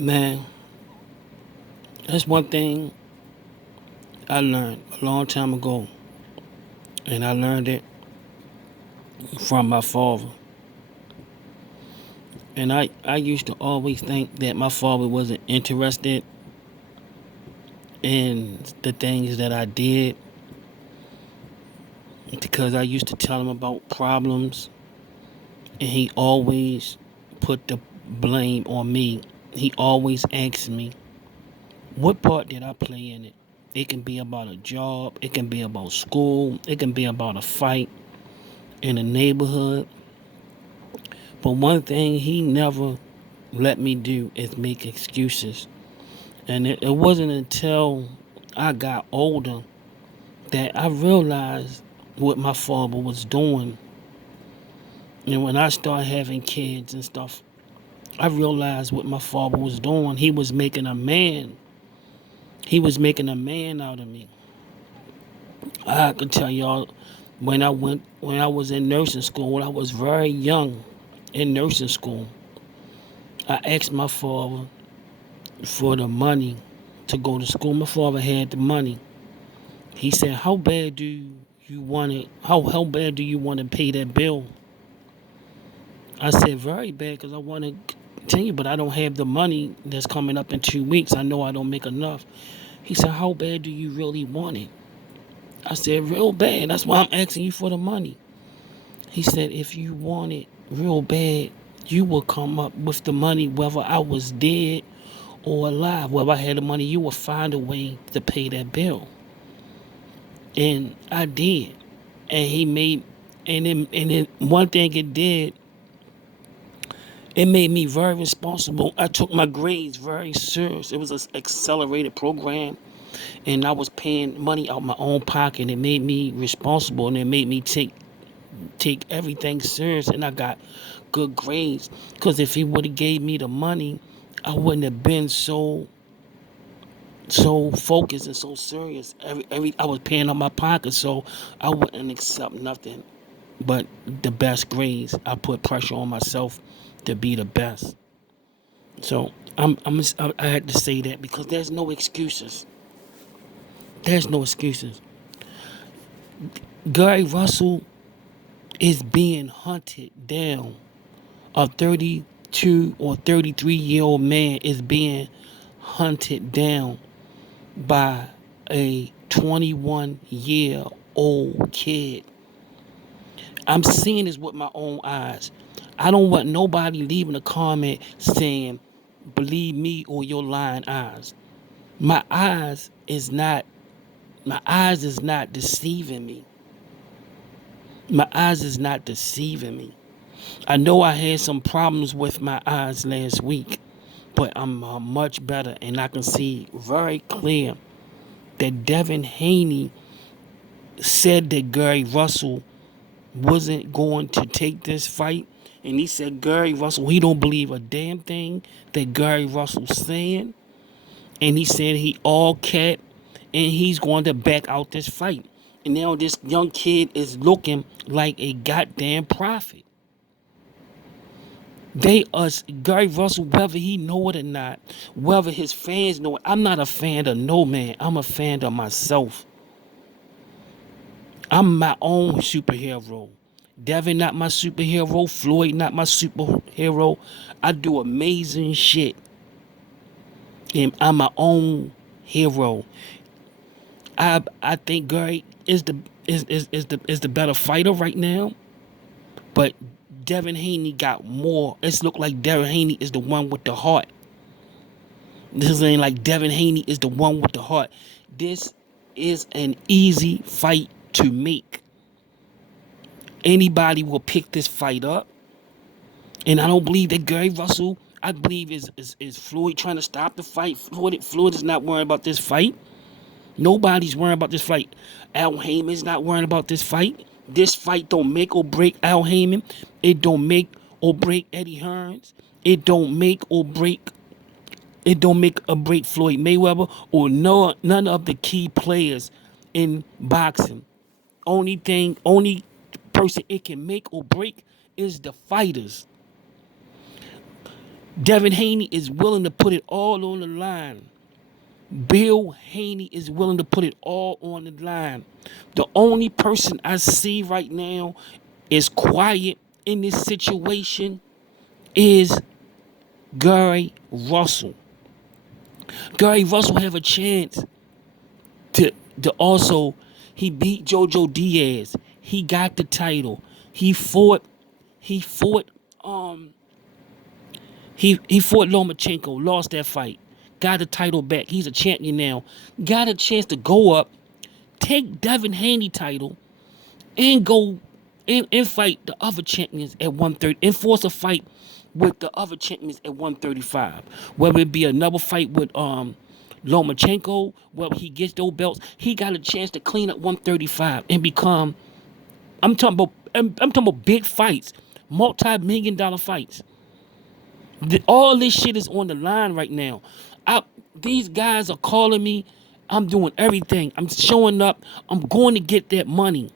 Man, that's one thing I learned a long time ago, and I learned it from my father. And I used to always think that my father wasn't interested in the things that I did because I used to tell him about problems, and he always put the blame on me. He always asked me, what part did I play in it? It can be about a job, it can be about school, it can be about a fight in the neighborhood. But one thing he never let me do is make excuses. And it wasn't until I got older that I realized what my father was doing. And when I started having kids and stuff, I realized what my father was doing. He was making a man. He was making a man out of me. I could tell y'all when I was in nursing school, I was very young in nursing school. I asked my father for the money to go to school. My father had the money. He said, "How bad do you want it? How bad do you want to pay that bill?" I said, "Very bad, because I want to continue, but I don't have the money that's coming up in 2 weeks. I know I don't make enough." He said, "How bad do you really want it?" I said, "Real bad. That's why I'm asking you for the money." He said, "If you want it real bad, you will come up with the money, whether I was dead or alive. Whether I had the money, you will find a way to pay that bill." And I did. And he made, and then one thing it did, it made me very responsible. I took my grades very serious. It was an accelerated program, and I was paying money out my own pocket. It made me responsible, and it made me take everything serious, and I got good grades. Because if he would have gave me the money, I wouldn't have been so focused and so serious. Every I was paying out my pocket, so I wouldn't accept nothing but the best grades. I put pressure on myself to be the best. So I had to say that because there's no excuses. There's no excuses. Gary Russell is being hunted down. A 32 or 33-year-old man is being hunted down by a 21-year-old kid. I'm seeing this with my own eyes. I don't want nobody leaving a comment saying, "Believe me or your lying eyes." My eyes is not my eyes is not deceiving me. My eyes is not deceiving me. I know I had some problems with my eyes last week, but I'm much better, and I can see very clear that Devin Haney said that Gary Russell wasn't going to take this fight. And he said Gary Russell, he don't believe a damn thing that Gary Russell's saying. And he said he all cat, and he's going to back out this fight. And now this young kid is looking like a goddamn prophet. They us Gary Russell, whether he know it or not, whether his fans know it. I'm not a fan of no man. I'm a fan of myself. I'm my own superhero. Devin not my superhero. Floyd not my superhero. I do amazing shit. And I'm my own hero. I think Gary is the better fighter right now. But Devin Haney got more. It's look like Devin Haney is the one with the heart. This ain't like Devin Haney is the one with the heart. This is an easy fight to make. Anybody will pick this fight up. And I don't believe that Gary Russell, I believe is Floyd trying to stop the fight. Floyd is not worried about this fight. Nobody's worrying about this fight. Al Heyman's not worrying about this fight. This fight don't make or break Al Heyman. It don't make or break Eddie Hearns. It don't make or break Floyd Mayweather or none of the key players in boxing. Only person it can make or break is the fighters. Devin Haney is willing to put it all on the line. Bill Haney is willing to put it all on the line. The only person I see right now is quiet in this situation is Gary Russell. Gary Russell have a chance to also, he beat JoJo Diaz. He got the title. He fought he fought Lomachenko, lost that fight. Got the title back. He's a champion now. Got a chance to go up, take Devin Haney title, and go and fight the other champions at 130. And force a fight with the other champions at 135. Whether it be another fight with Lomachenko, whether he gets those belts, he got a chance to clean up 135 and become. I'm talking about big fights, multi-million-dollar fights. All this shit is on the line right now. These guys are calling me. I'm doing everything. I'm showing up. I'm going to get that money.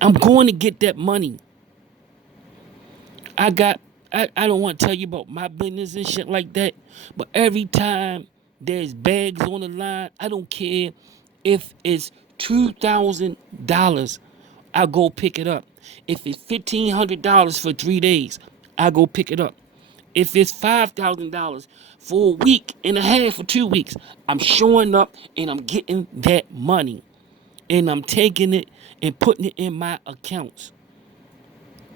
I'm going to get that money. I don't want to tell you about my business and shit like that, but every time there's bags on the line, I don't care if it's $2,000, I go pick it up. If it's $1,500 for 3 days, I go pick it up. If it's $5,000 for a week and a half or 2 weeks, I'm showing up and I'm getting that money. And I'm taking it and putting it in my accounts.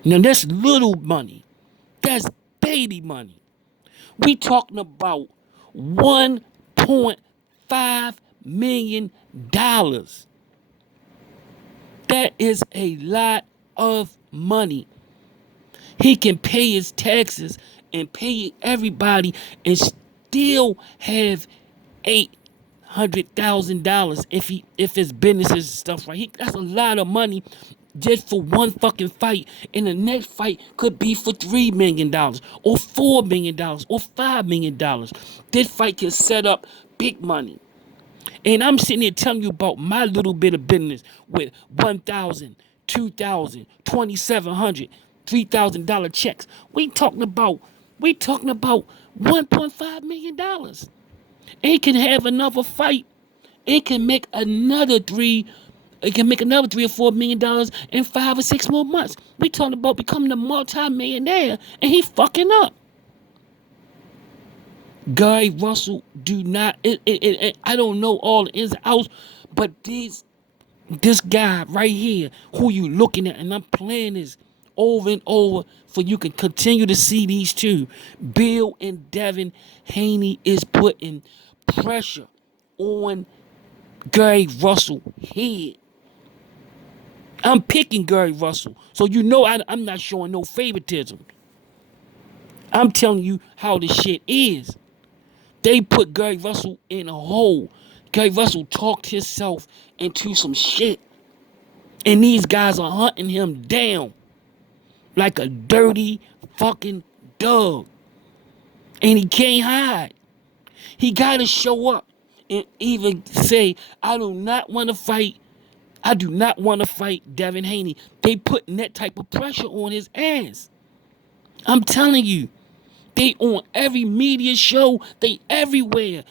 Now that's little money. That's baby money. We talking about $1.5 million. That is a lot of money. He can pay his taxes and pay everybody and still have $800,000 if his business is stuff right. That's a lot of money just for one fucking fight. And the next fight could be for $3 million or $4 million or $5 million. This fight can set up big money. And I'm sitting here telling you about my little bit of business with $1,000, $2,000, $2,700, $3,000 checks. We talking about $1.5 million. It can have another fight. It can make another three. It can make another $3 or $4 million in 5 or 6 more months. We talking about becoming a multi-millionaire, and he fucking up. Gary Russell do not. I don't know all the ins and outs, but this guy right here, who you looking at, and I'm playing this over and over for you can continue to see these two. Bill and Devin Haney is putting pressure on Gary Russell head. I'm picking Gary Russell, so you know I'm not showing no favoritism. I'm telling you how this shit is. They put Gary Russell in a hole. Gary Russell talked himself into some shit. And these guys are hunting him down like a dirty fucking dog. And he can't hide. He got to show up and even say, I do not want to fight Devin Haney. They putting that type of pressure on his ass. I'm telling you. They on every media show. They everywhere.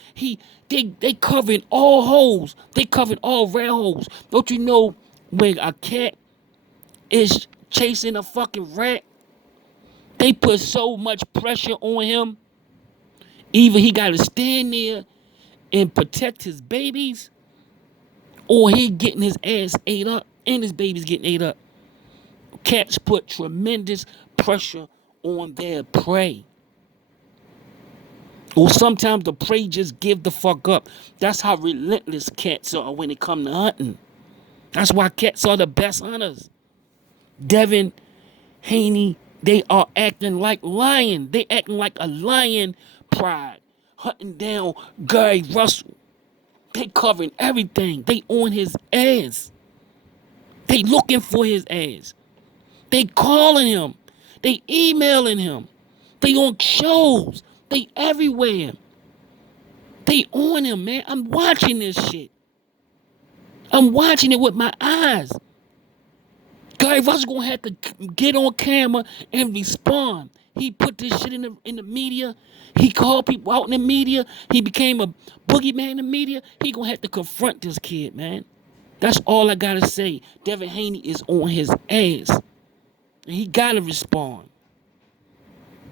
They covering all holes. They covering all rat holes. Don't you know when a cat is chasing a fucking rat, they put so much pressure on him. Either he got to stand there and protect his babies, or he getting his ass ate up and his babies getting ate up. Cats put tremendous pressure on their prey. Or sometimes the prey just give the fuck up. That's how relentless cats are when it come to hunting. That's why cats are the best hunters. Devin Haney, they are acting like lion. They acting like a lion pride. Hunting down Gary Russell. They covering everything. They on his ass. They looking for his ass. They calling him. They emailing him. They on shows. They everywhere. They on him, man. I'm watching this shit. I'm watching it with my eyes. Guy Russell gonna have to get on camera and respond. He put this shit in the media. He called people out in the media. He became a boogeyman in the media. He gonna have to confront this kid, man. That's all I gotta say. Devin Haney is on his ass. And he gotta respond.